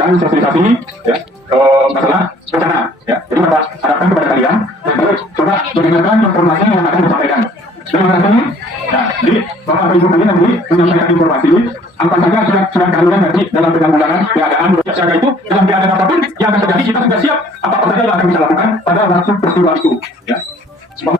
menyampaikan sosialisasi ya masalah bencana ya. Jadi Bapak harapkan kepada kalian untuk coba mendengarkan informasi yang akan disampaikan. Dan nanti, ya, jadi Bapak atau Ibu kalian nanti menyampaikan informasi apa saja surat kalian nanti dalam penanggulangan keadaan siaga itu dalam keadaan apapun yang akan terjadi kita sudah siap apa saja yang akan bisa lakukan pada langsung peristiwa itu. Ya. Terima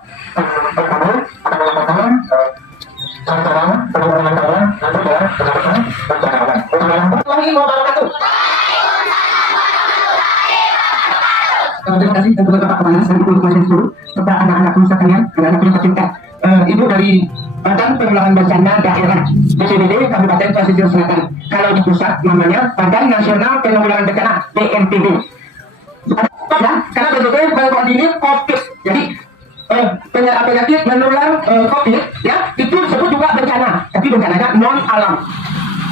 kasih untuk Bapak Kepala dan Ibu Masih Seluruh serta anak-anak muda kalian, anak-anak yang tercinta. Ibu dari Badan Penanggulangan Bencana Daerah BPBD Kabupaten Pesisir Selatan. Kalau di pusat namanya Badan Nasional Penanggulangan Bencana BNPB. Ya, karena BNPB mengkoordinir COVID. Jadi penyakit menular COVID ya itu disebut juga bencana, tapi bencananya non alam.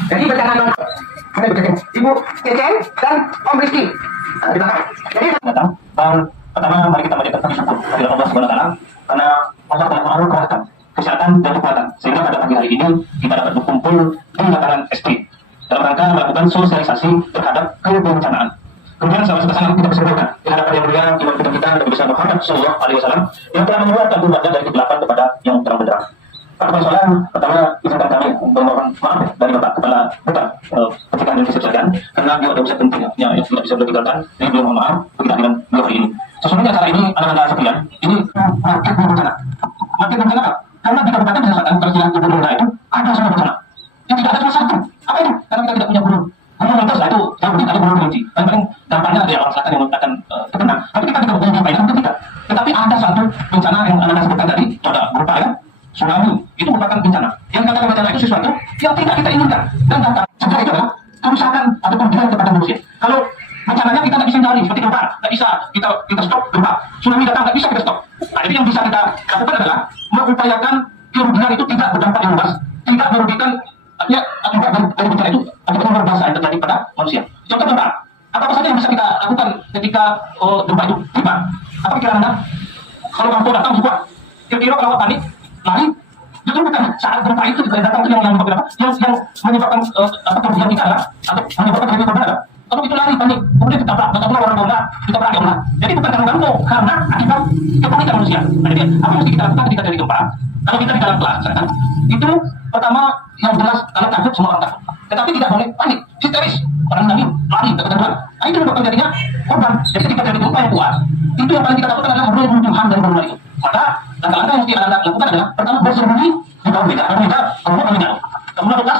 Jadi bencana non alam. Ada Ibu Cecen dan Om Rizky. Jadi pertama mari kita menjadikan bersyukur kepada Allah Subhanahu wa taala karena Allah telah menganugerahkan kesehatan dan kekuatan sehingga pada pagi hari ini kita dapat berkumpul di dataran SD dalam rangka melakukan sosialisasi terhadap kebencanaan. Kemudian salah satu sangat kita bersyukurkan di hadapan yang mulia Imam kita Nabi besar Muhammad Sallallahu Alaihi Wasallam yang telah mengeluarkan umatnya dari kegelapan kepada yang terang benderang. Pak Kepala Sekolah, pertama izinkan kami memohon maaf dari Bapak Kepala ketika Indonesia sekalian karena beliau ada usaha penting yang tidak bisa ditinggalkan. Jadi beliau mohon maaf berkaitan dengan beliau hari ini. Sesungguhnya acara ini anak-anak sekalian ini market bencana. Market bencana apa? Karena di Kabupaten Desa Selatan tersilang di Bunda itu ada semua bencana. Yang tidak ada cuma satu. Apa itu? Karena kita tidak punya gunung. Gunung lintas itu yang penting ada gunung Kerinci. Paling dampaknya ada yang orang selatan yang akan terkena. Tapi kita tidak punya dampaknya itu tidak. Tetapi ada satu bencana yang anak-anak sebutkan tadi ada berupa ya. Tsunami itu merupakan bencana. Yang katakan bencana itu sesuatu yang tidak kita inginkan dan dampak sebenarnya itu adalah kerusakan atau kerugian kepada manusia. Kalau bencananya kita tidak bisa hindari seperti gempa, tidak bisa kita stop gempa. Tsunami datang tidak bisa kita stop. Nah, jadi yang bisa kita lakukan adalah mengupayakan kerugian itu tidak berdampak yang luas, tidak merugikan artinya akibat dari bencana itu akibat luar biasa yang terjadi pada manusia. Contoh gempa, apa saja yang bisa kita lakukan ketika gempa itu tiba? Apa pikiran Anda? Kalau mampu datang juga, kira-kira kalau panik lari, justru bukan saat gempa itu kita datang itu yang menyebabkan kerugian kita adalah atau menyebabkan terjadi korban adalah kalau itu lari panik kemudian ditabrak atau orang bola ditabrak ya Allah. Jadi bukan karena ganggu karena akibat kepanikan manusia. Nah, jadi apa yang mesti kita lakukan ketika terjadi gempa? Kalau kita di dalam kelas itu pertama yang jelas kalau takut semua orang takut, tetapi tidak boleh panik histeris orang nangis lari ke kedua. Nah, itu menyebabkan jadinya korban. Jadi ketika terjadi gempa yang kuat itu yang paling kita lakukan adalah runtuhan dari bangunan itu. Maka langkah-langkah yang mesti anda lakukan adalah pertama bersembunyi di bawah meja, kalau meja kamu meninggal, kemudian tugas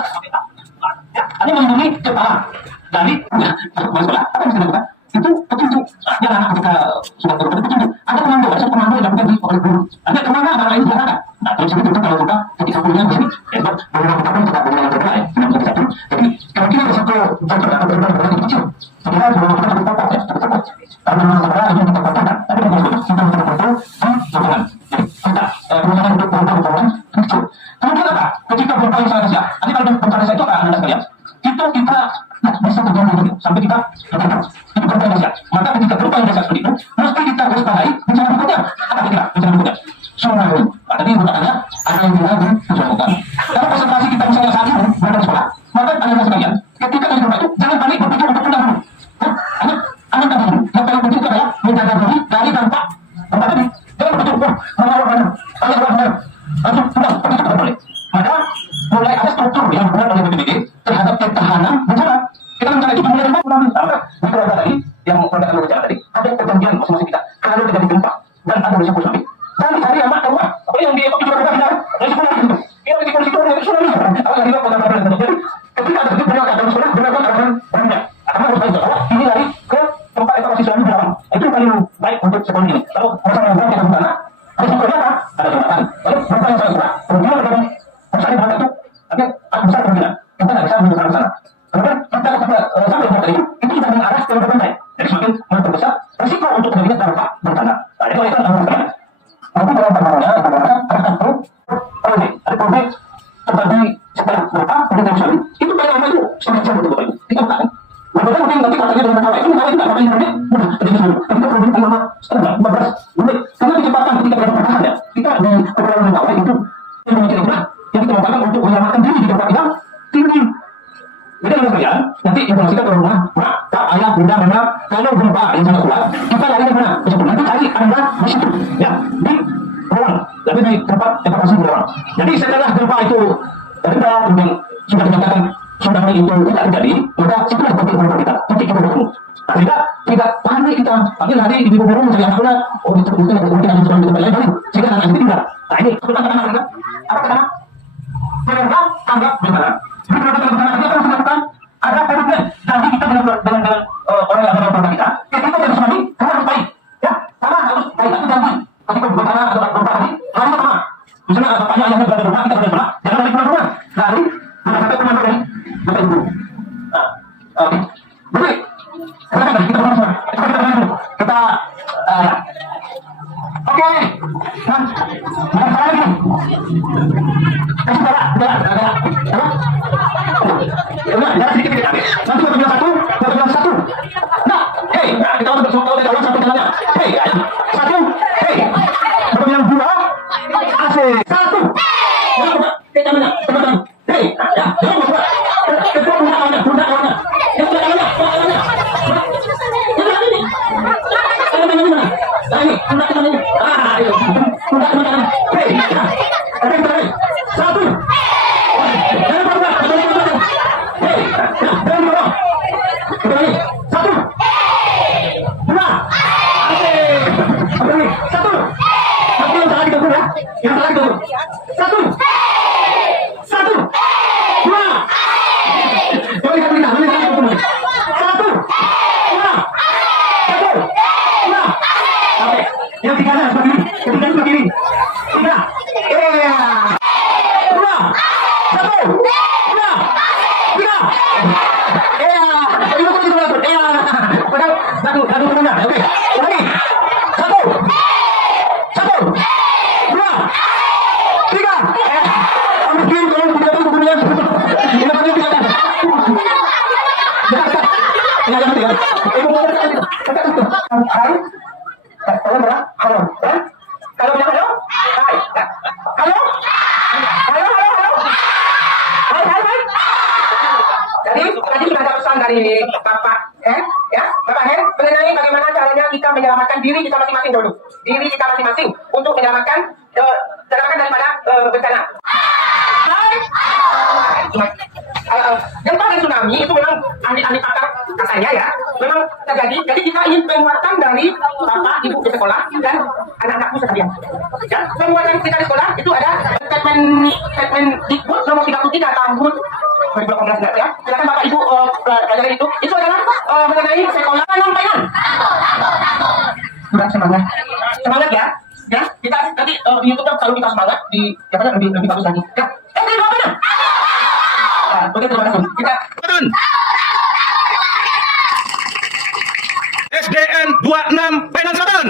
hanya melindungi kepala dari sekolah. Apa yang mesti dilakukan? Itu petunjuk. Yang anak ketika sudah berusaha petunjuk, ada komando, ada komando yang dilakukan oleh guru. Ada kemana antara lain diarahkan. Nah, terus itu kalau kita ketika punya di sini, ya, beberapa tahun kita punya yang berbeda, tidak menjadi satu. Jadi kalau kita risiko jatuh atau berbeda kecil, sebenarnya sebelum kita berpapar ya, tersebut. Karena masalah yang kita katakan, tapi dengan itu kita berfoto jangan. Jadi kita kemudian untuk berhubungan kecil. Kemudian apa? Ketika berupaya sangat dahsyat, nanti kalau bencana dahsyat itu apa anda sekalian? Itu kita bisa terjadi dulu sampai kita berhubungan. Itu berupaya dahsyat. Maka ketika berupaya dahsyat seperti itu, mesti kita waspadai bencana berikutnya. Apa kira bencana berikutnya? Tsunami. Tadi bukannya ada yang bilang tsunami. Kalau konsentrasi kita misalnya saat ini berada di sekolah, maka anda sekalian, ketika terjadi gempa itu jangan panik berpikir untuk pindah dulu. Anda yang paling penting adalah menjaga diri dari dampak gempa tadi. Jangan betul-betul melawan lalu sudah seperti itu tidak boleh. Maka mulai ada struktur yang dibuat oleh BPBD terhadap ketahanan bencana. Kita rencana itu dimulai dari tsunami. Di keluarga tadi yang produk bencana tadi ada perjanjian masing-masing kita. Kalau terjadi gempa dan ada risiko tsunami, dan hari amat rumah apa yang dia juga berapa pindah risiko lagi itu. Ini risiko tsunami. Apa yang dia pada pada jadi ketika ada bencana ada tsunami berapa orang banyak. Karena harus tahu bahwa ini lari ke tempat evakuasi tsunami belakang. Itu paling baik untuk sekolah ini. Kalau masalah yang berat kita bencana, risikonya apa? Ada jembatan. Lalu berapa yang saya kurang? Kemudian berapa? Misalnya berapa itu? Tapi besar kemungkinan kita tidak bisa menuju ke sana. Kemudian kita sampai di tempat itu sudah mengarah ke tempat lain. Jadi semakin memperbesar risiko untuk terjadinya dampak bencana. Nah, itu yang kita nanti dalam permohonan akan perlu ada proyek seperti setelah berapa kemudian tsunami itu paling lama itu setengah jam untuk itu kita bukan. Kemudian mungkin nanti katanya dengan masalah itu tidak apa yang menit mudah terjadi tsunami. Ketika problem paling lama setengah 15 menit karena kecepatan ketika kita bertahan ya kita di kepulauan Mentawai itu yang kira-kira yang kita lakukan untuk menyelamatkan diri di tempat yang tinggi. Jadi kalau sekalian nanti informasikan ke rumah, bunda karena kalau gempa yang sangat kuat, kita lari ke mana? Ke situ. Nanti cari Anda di situ, ya, di ruang, tapi di tempat evakuasi ruang. Jadi setelah gempa itu reda, kemudian sudah dinyatakan tsunami itu tidak terjadi, maka situlah titik kumpul kita, titik kita bertemu. Nah, sehingga tidak panik kita, tapi lari di bawah mencari anak-anak, oh itu mungkin ada tsunami di tempat lain, sehingga anak itu tidak. Nah ini kita katakan apa kata? Sebenarnya tanggap bencana. Jadi kalau kita bencana kita harus melakukan ada komitmen. Nanti kita dengan orang yang ada di kita, ketika ada tsunami, kita harus baik, ya, sama harus baik. Tapi jangan ketika bencana atau gempa tadi, harus sama. Misalnya bapaknya ayahnya berada di rumah, kita berada di rumah, jangan lari keluar rumah. Lari, kita sampai ke mana dari bapak ibu. Nah, oke, baik. Silakan kita bersama. Kita oke. Nah, apa lagi? Kasih bola, ada. Jangan sedikit. Nanti kita bilang satu. Nah, hei, kita harus bersuara dari awal sampai tengahnya. Hei, satu, hei. Kita bilang dua, asik. Satu. Kita mana? Teman-teman. Hei, ya, jangan bersuara. Kita bunda kawannya. Kita tangannya. Nah ini, bunda tangannya. Ah, itu. Bunda tangannya. Hei, ya. Oke, kita lagi. Satu. Jangan berubah. Hei, ya, jangan berubah. Kita lagi. Satu. Dua. Asik. Oke, lagi. Satu. Satu yang salah kita ya. Yang salah kita. Satu. Satu. Dua. Boleh kita satu. Satu. Dua. Satu. Dua. Oke. Yang tiga seperti ini. Ketiga seperti ini. Tiga. Iya. Dua. Satu. Dua. Tiga. Iya. Itu pun itu betul. Iya. Padahal satu mana? Oke. Lagi. Satu. Satu. Dua. Tiga. Mungkin kalau tidak tahu kemudian ini pasti tidak ada. Jangan. Hai. Tolong berang. Halo. Halo bilang halo. Hai. Halo. Halo. Hai. Jadi tadi sudah ada pesan dari Bapak ya, Bapak mengenai bagaimana caranya kita menyelamatkan diri kita masing-masing dulu. Diri kita masing-masing untuk menyelamatkan daripada bencana. Gempa dan tsunami itu memang ahli pakar katanya ya, memang terjadi. Jadi kita ingin penguatan dari bapak ibu di sekolah dan anak-anakku sekalian. Ya, penguatan kita di sekolah itu ada statement Dikbud nomor 33 tahun 2018 ya. Silakan bapak ibu pelajari itu. Itu adalah mengenai sekolah penyampaian. Sudah semangat ya. Ya, kita nanti di YouTube selalu kita semangat di lebih bagus lagi. Ya, terima kasih. Oke, terima kasih. Kita SDN 26 Penang Selatan.